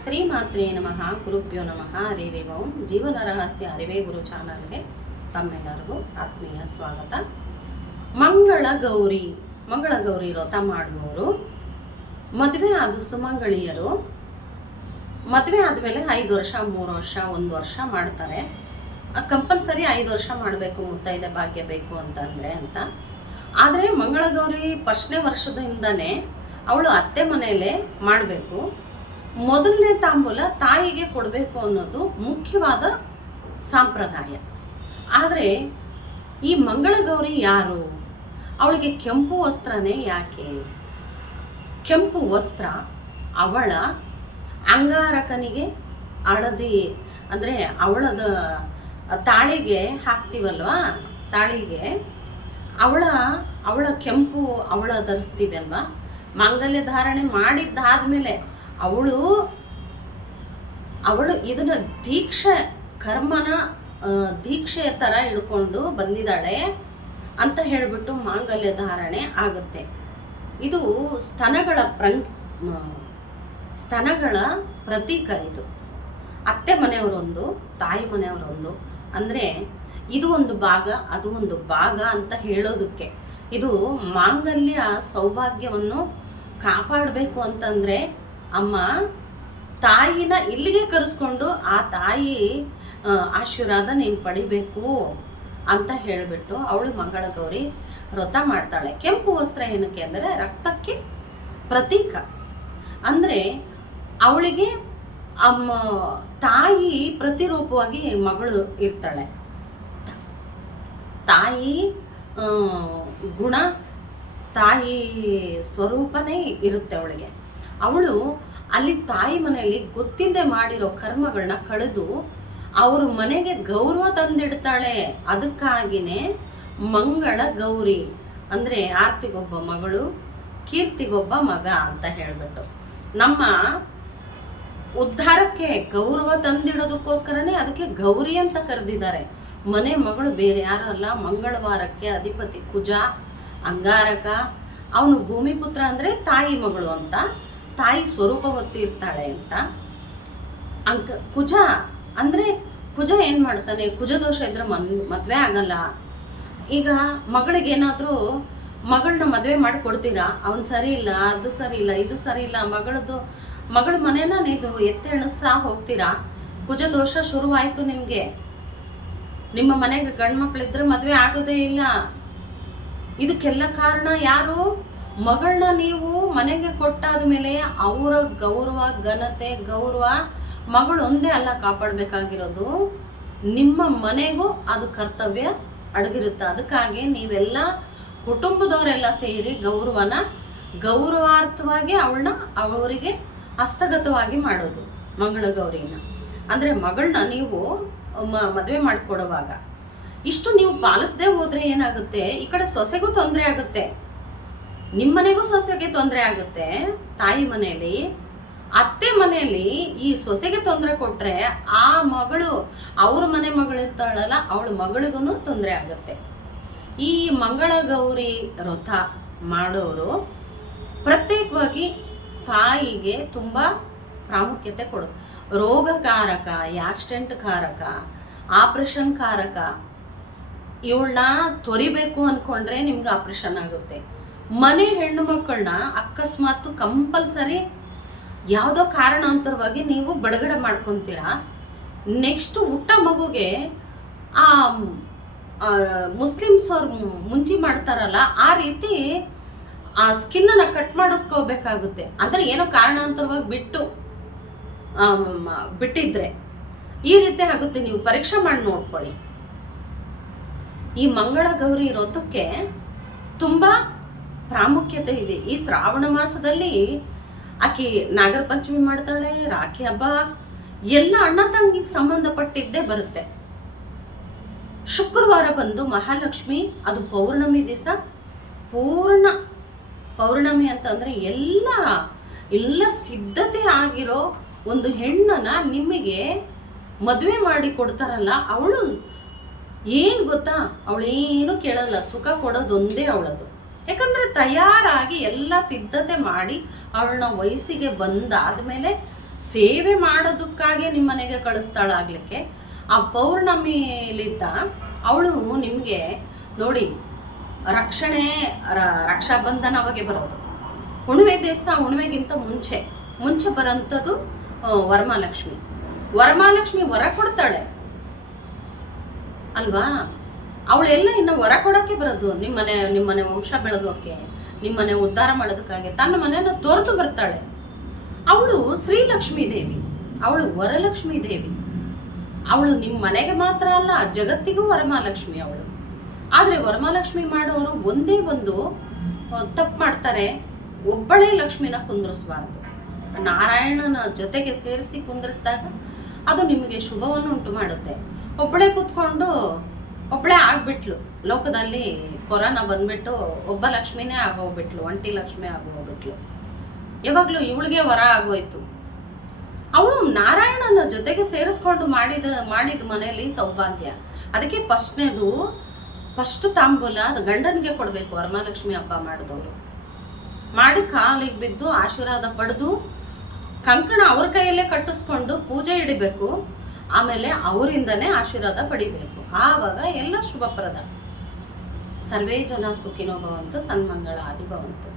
ಶ್ರೀಮಾತ್ರೇ ನಮಃ ಗುರುಭ್ಯೋ ನಮಃ ಹರಿ ಓಂ. ಜೀವನ ರಹಸ್ಯ ಅರಿವೇ ಗುರು ಚಾನಲ್ಗೆ ತಮ್ಮೆಲ್ಲರಿಗೂ ಆತ್ಮೀಯ ಸ್ವಾಗತ. ಮಂಗಳ ಗೌರಿ ವ್ರತ ಮಾಡುವವರು, ಮದುವೆ ಆದ ಸುಮಂಗಳಿಯರು ಮದುವೆ ಆದಮೇಲೆ 5 ವರ್ಷ 3 ವರ್ಷ 1 ವರ್ಷ ಮಾಡ್ತಾರೆ. ಕಂಪಲ್ಸರಿ 5 ವರ್ಷ ಮಾಡಬೇಕು, ಮುತ್ತೈದೆ ಭಾಗ್ಯ ಬೇಕು ಅಂತಂದರೆ ಅಂತ. ಆದರೆ ಮಂಗಳಗೌರಿ 1ನೇ ವರ್ಷದಿಂದನೇ ಅವಳು ಅತ್ತೆ ಮನೆಯಲ್ಲೇ ಮಾಡಬೇಕು. ಮೊದಲನೇ ತಾಂಬೂಲ ತಾಯಿಗೆ ಕೊಡಬೇಕು ಅನ್ನೋದು ಮುಖ್ಯವಾದ ಸಂಪ್ರದಾಯ. ಆದರೆ ಈ ಮಂಗಳಗೌರಿ ಯಾರು? ಅವಳಿಗೆ ಕೆಂಪು ವಸ್ತ್ರನೇ ಯಾಕೆ? ಕೆಂಪು ವಸ್ತ್ರ ಅವಳ ಅಂಗಾರಕನಿಗೆ ಹಳದಿ, ಅಂದರೆ ಅವಳದ ತಾಳಿಗೆ ಹಾಕ್ತೀವಲ್ವಾ, ತಾಳಿಗೆ ಅವಳ ಕೆಂಪು ಅವಳ ಧರಿಸ್ತೀವಿ ಅಲ್ವಾ. ಮಾಂಗಲ್ಯ ಧಾರಣೆ ಮಾಡಿದ್ದಾದ್ಮೇಲೆ ಅವಳು ಇದನ್ನ ದೀಕ್ಷೆಯ ಥರ ಹಿಡ್ಕೊಂಡು ಬಂದಿದ್ದಾಳೆ ಅಂತ ಹೇಳಿಬಿಟ್ಟು ಮಾಂಗಲ್ಯ ಧಾರಣೆ ಆಗುತ್ತೆ. ಇದು ಸ್ತನಗಳ ಪ್ರತೀಕ. ಇದು ಅತ್ತೆ ಮನೆಯವರೊಂದು, ತಾಯಿ ಮನೆಯವರೊಂದು, ಅಂದರೆ ಇದು ಒಂದು ಭಾಗ ಅದು ಒಂದು ಭಾಗ ಅಂತ ಹೇಳೋದಕ್ಕೆ. ಇದು ಮಾಂಗಲ್ಯ ಸೌಭಾಗ್ಯವನ್ನು ಕಾಪಾಡಬೇಕು ಅಂತಂದರೆ ಅಮ್ಮ ತಾಯಿನ ಇಲ್ಲಿಗೆ ಕರೆಸ್ಕೊಂಡು ಆ ತಾಯಿ ಆಶೀರ್ವಾದ ನೀನು ಪಡಿಬೇಕು ಅಂತ ಹೇಳಿಬಿಟ್ಟು ಅವಳು ಮಂಗಳಗೌರಿ ವ್ರತ ಮಾಡ್ತಾಳೆ. ಕೆಂಪು ವಸ್ತ್ರ ಏನಕ್ಕೆ ಅಂದರೆ ರಕ್ತಕ್ಕೆ ಪ್ರತೀಕ. ಅಂದರೆ ಅವಳಿಗೆ ತಾಯಿ ಪ್ರತಿರೂಪವಾಗಿ ಮಗಳು ಇರ್ತಾಳೆ. ತಾಯಿ ಗುಣ, ತಾಯಿ ಸ್ವರೂಪನೇ ಇರುತ್ತೆ ಅವಳಿಗೆ. ಅವಳು ಅಲ್ಲಿ ತಾಯಿ ಮನೆಯಲ್ಲಿ ಗೊತ್ತಿಲ್ಲದೆ ಮಾಡಿರೋ ಕರ್ಮಗಳನ್ನ ಕಳೆದು ಅವ್ರ ಮನೆಗೆ ಗೌರವ ತಂದಿಡ್ತಾಳೆ. ಅದಕ್ಕಾಗಿನೇ ಮಂಗಳ ಗೌರಿ ಅಂದರೆ ಆರ್ತಿಗೊಬ್ಬ ಮಗಳು, ಕೀರ್ತಿಗೊಬ್ಬ ಮಗ ಅಂತ ಹೇಳಿಬಿಟ್ಟು ನಮ್ಮ ಉದ್ಧಾರಕ್ಕೆ ಗೌರವ ತಂದಿಡೋದಕ್ಕೋಸ್ಕರನೇ ಅದಕ್ಕೆ ಗೌರಿ ಅಂತ ಕರೆದಿದ್ದಾರೆ. ಮನೆ ಮಗಳು ಬೇರೆ ಯಾರು ಅಲ್ಲ, ಮಂಗಳವಾರಕ್ಕೆ ಅಧಿಪತಿ ಕುಜ, ಅಂಗಾರಕ. ಅವನು ಭೂಮಿಪುತ್ರ ಅಂದರೆ ತಾಯಿ ಮಗಳು ಅಂತ, ತಾಯಿ ಸ್ವರೂಪ ಹೊತ್ತಿ ಇರ್ತಾಳೆ ಅಂತ. ಕುಜ ಅಂದರೆ ಕುಜ ಏನು ಮಾಡ್ತಾನೆ? ಕುಜ ದೋಷ ಇದ್ರೆ ಮದುವೆ ಆಗಲ್ಲ. ಈಗ ಮಗಳಿಗೇನಾದರೂ ಮಗಳನ್ನ ಮದುವೆ ಮಾಡಿ ಕೊಡ್ತೀರಾ, ಅವನು ಸರಿ ಇಲ್ಲ, ಅದು ಸರಿ ಇಲ್ಲ, ಇದು ಸರಿ ಇಲ್ಲ, ಮಗಳ ಮನೇನ ನೀವು ಎತ್ತೆಣಿಸ್ತಾ ಹೋಗ್ತೀರಾ, ಕುಜ ದೋಷ ಶುರುವಾಯಿತು ನಿಮಗೆ. ನಿಮ್ಮ ಮನೆಗೆ ಗಂಡು ಮಕ್ಕಳಿದ್ರೆ ಮದುವೆ ಆಗೋದೇ ಇಲ್ಲ. ಇದಕ್ಕೆಲ್ಲ ಕಾರಣ ಯಾರು? ಮಗಳನ್ನ ನೀವು ಮನೆಗೆ ಕೊಟ್ಟಾದ ಮೇಲೆ ಅವರ ಗೌರವ, ಘನತೆ, ಗೌರವ ಮಗಳು ಒಂದೇ ಅಲ್ಲ ಕಾಪಾಡಬೇಕಾಗಿರೋದು, ನಿಮ್ಮ ಮನೆಗೂ ಅದು ಕರ್ತವ್ಯ ಅಡಗಿರುತ್ತೆ. ಅದಕ್ಕಾಗಿ ನೀವೆಲ್ಲ ಕುಟುಂಬದವರೆಲ್ಲ ಸೇರಿ ಗೌರವಾರ್ಥವಾಗಿ ಅವರಿಗೆ ಹಸ್ತಗತವಾಗಿ ಮಾಡೋದು ಮಂಗಳಗೌರಿನ. ಅಂದರೆ ಮಗಳನ್ನ ನೀವು ಮದುವೆ ಮಾಡಿಕೊಡುವಾಗ ಇಷ್ಟು ನೀವು ಪಾಲಿಸದೆ ಹೋದರೆ ಏನಾಗುತ್ತೆ? ಈ ಕಡೆ ಸೊಸೆಗೂ ತೊಂದರೆ ಆಗುತ್ತೆ, ನಿಮ್ಮನೆಗೂ ಸೊಸೆಗೆ ತೊಂದರೆ ಆಗುತ್ತೆ. ತಾಯಿ ಮನೆಯಲ್ಲಿ, ಅತ್ತೆ ಮನೆಯಲ್ಲಿ ಈ ಸೊಸೆಗೆ ತೊಂದರೆ ಕೊಟ್ಟರೆ ಆ ಮಗಳು ಅವ್ರ ಮನೆ ಮಗಳಿರ್ತಾಳಲ್ಲ, ಅವಳ ಮಗಳಿಗೂ ತೊಂದರೆ ಆಗುತ್ತೆ. ಈ ಮಂಗಳಗೌರಿ ವ್ರತ ಮಾಡೋರು ಪ್ರತ್ಯೇಕವಾಗಿ ತಾಯಿಗೆ ತುಂಬ ಪ್ರಾಮುಖ್ಯತೆ ಕೊಡೋದು. ರೋಗಕಾರಕ, ಆಕ್ಸಿಡೆಂಟ್ ಕಾರಕ, ಆಪ್ರೇಷನ್ ಕಾರಕ. ಇವಳನ್ನ ತೊರಿಬೇಕು ಅಂದ್ಕೊಂಡ್ರೆ ನಿಮ್ಗೆ ಆಪ್ರೇಷನ್ ಆಗುತ್ತೆ. ಮನೆ ಹೆಣ್ಣು ಮಕ್ಕಳನ್ನ ಅಕಸ್ಮಾತ್ ಕಂಪಲ್ಸರಿ ಯಾವುದೋ ಕಾರಣಾಂತರವಾಗಿ ನೀವು ಬಿಡುಗಡೆ ಮಾಡ್ಕೊತೀರಾ. ನೆಕ್ಸ್ಟ್ ಹುಟ್ಟ ಮಗುಗೆ ಆ ಮುಸ್ಲಿಮ್ಸ್ ಅವ್ರು ಮುಂಚಿ ಮಾಡ್ತಾರಲ್ಲ, ಆ ರೀತಿ ಆ ಸ್ಕಿನ್ನನ್ನು ಕಟ್ ಮಾಡಿಸ್ಕೋಬೇಕಾಗುತ್ತೆ. ಅಂದರೆ ಏನೋ ಕಾರಣಾಂತರವಾಗಿ ಬಿಟ್ಟಿದ್ರೆ ಈ ರೀತಿ ಆಗುತ್ತೆ. ನೀವು ಪರೀಕ್ಷೆ ಮಾಡಿ ನೋಡ್ಕೊಳ್ಳಿ. ಈ ಮಂಗಳಗೌರಿ ವ್ರತಕ್ಕೆ ತುಂಬ ಪ್ರಾಮುಖ್ಯತೆ ಇದೆ. ಈ ಶ್ರಾವಣ ಮಾಸದಲ್ಲಿ ಆಕೆ ನಾಗರ ಪಂಚಮಿ ಮಾಡ್ತಾಳೆ, ರಾಖಿ ಹಬ್ಬ ಎಲ್ಲ ಅಣ್ಣ ತಂಗಿಗೆ ಸಂಬಂಧಪಟ್ಟಿದ್ದೇ ಬರುತ್ತೆ. ಶುಕ್ರವಾರ ಬಂದು ಮಹಾಲಕ್ಷ್ಮಿ, ಅದು ಪೌರ್ಣಮಿ ದಿವಸ. ಪೌರ್ಣಮಿ ಅಂತಂದರೆ ಎಲ್ಲ ಸಿದ್ಧತೆ ಆಗಿರೋ ಒಂದು ಹೆಣ್ಣನ್ನ ನಿಮಗೆ ಮದುವೆ ಮಾಡಿ ಕೊಡ್ತಾರಲ್ಲ, ಅವಳು ಏನು ಗೊತ್ತಾ, ಅವಳೇನು ಕೇಳಲ್ಲ, ಸುಖ ಕೊಡೋದೊಂದೇ ಅವಳದು. ಯಾಕಂದರೆ ತಯಾರಾಗಿ ಎಲ್ಲ ಸಿದ್ಧತೆ ಮಾಡಿ ಅವಳನ್ನ ವಯಸ್ಸಿಗೆ ಬಂದಾದಮೇಲೆ ಸೇವೆ ಮಾಡೋದಕ್ಕಾಗಿ ನಿಮ್ಮ ಮನೆಗೆ ಕಳಿಸ್ತಾಳಾಗ್ಲಿಕ್ಕೆ. ಆ ಪೌರ್ಣಮಿಲಿದ್ದ ಅವಳು ನಿಮಗೆ ನೋಡಿ ರಕ್ಷಣೆ ರಕ್ಷಾಬಂಧನ ಅವಾಗೆ ಬರೋದು. ಹುಣ್ಣಿಮೆ ದಿವಸ, ಹುಣ್ಣಿಮೆಗಿಂತ ಮುಂಚೆ ಬರೋಂಥದ್ದು ವರಮಹಾಲಕ್ಷ್ಮಿ. ವರಮಹಾಲಕ್ಷ್ಮಿ ವರ ಕೊಡ್ತಾಳೆ ಅಲ್ವಾ? ಅವಳೆಲ್ಲ ಇನ್ನು ವರ ಕೊಡೋಕ್ಕೆ ಬರೋದು. ನಿಮ್ಮನೆ ವಂಶ ಬೆಳಗೋಕೆ, ನಿಮ್ಮನೆ ಉದ್ಧಾರ ಮಾಡೋದಕ್ಕಾಗಿ ತನ್ನ ಮನೆಯನ್ನು ತೊರೆದು ಬರ್ತಾಳೆ. ಅವಳು ಶ್ರೀಲಕ್ಷ್ಮೀ ದೇವಿ, ಅವಳು ವರಲಕ್ಷ್ಮೀ ದೇವಿ. ಅವಳು ನಿಮ್ಮ ಮನೆಗೆ ಮಾತ್ರ ಅಲ್ಲ, ಜಗತ್ತಿಗೂ ವರಮಹಾಲಕ್ಷ್ಮಿ ಅವಳು. ಆದರೆ ವರಮಹಾಲಕ್ಷ್ಮಿ ಮಾಡೋರು ಒಂದೇ ಒಂದು ತಪ್ಪು ಮಾಡ್ತಾರೆ, ಒಬ್ಬಳೇ ಲಕ್ಷ್ಮಿನ ಕುಂದ್ರಿಸಬಾರ್ದು. ನಾರಾಯಣನ ಜೊತೆಗೆ ಸೇರಿಸಿ ಕುಂದ್ರಿಸಿದಾಗ ಅದು ನಿಮಗೆ ಶುಭವನ್ನು ಉಂಟು ಮಾಡುತ್ತೆ. ಒಬ್ಬಳೇ ಕೂತ್ಕೊಂಡು ಒಬ್ಬಳೇ ಆಗ್ಬಿಟ್ಲು. ಲೋಕದಲ್ಲಿ ಕೊರೋನಾ ಬಂದ್ಬಿಟ್ಟು ಒಬ್ಬ ಲಕ್ಷ್ಮಿನೇ ಆಗೋಗ್ಬಿಟ್ಲು, ಒಂಟಿ ಲಕ್ಷ್ಮಿ ಆಗೋಗ್ಬಿಟ್ಲು. ಯಾವಾಗಲೂ ಇವಳಿಗೆ ವರ ಆಗೋಯ್ತು. ಅವಳು ನಾರಾಯಣನ ಜೊತೆಗೆ ಸೇರಿಸ್ಕೊಂಡು ಮಾಡಿದ ಮನೆಯಲ್ಲಿ ಸೌಭಾಗ್ಯ. ಅದಕ್ಕೆ ಫಸ್ಟ್ ತಾಂಬೂಲ ಅದು ಗಂಡನಿಗೆ ಕೊಡಬೇಕು. ವರಮಹಾಲಕ್ಷ್ಮಿ ಹಬ್ಬ ಮಾಡಿದವರು ಮಾಡಿ ಕಾಲಿಗೆ ಬಿದ್ದು ಆಶೀರ್ವಾದ ಪಡೆದು ಕಂಕಣ ಅವ್ರ ಕೈಯಲ್ಲೇ ಕಟ್ಟಿಸ್ಕೊಂಡು ಪೂಜೆ ಇಡಬೇಕು. ಆಮೇಲೆ ಅವರಿಂದನೇ ಆಶೀರ್ವಾದ ಪಡಿಬೇಕು. ಆವಾಗ ಎಲ್ಲ ಶುಭಪ್ರದ. ಸರ್ವೇ ಜನ ಸುಖಿನೋ ಭವಂತು, ಸನ್ಮಂಗಳ ಆದಿ ಭವಂತು.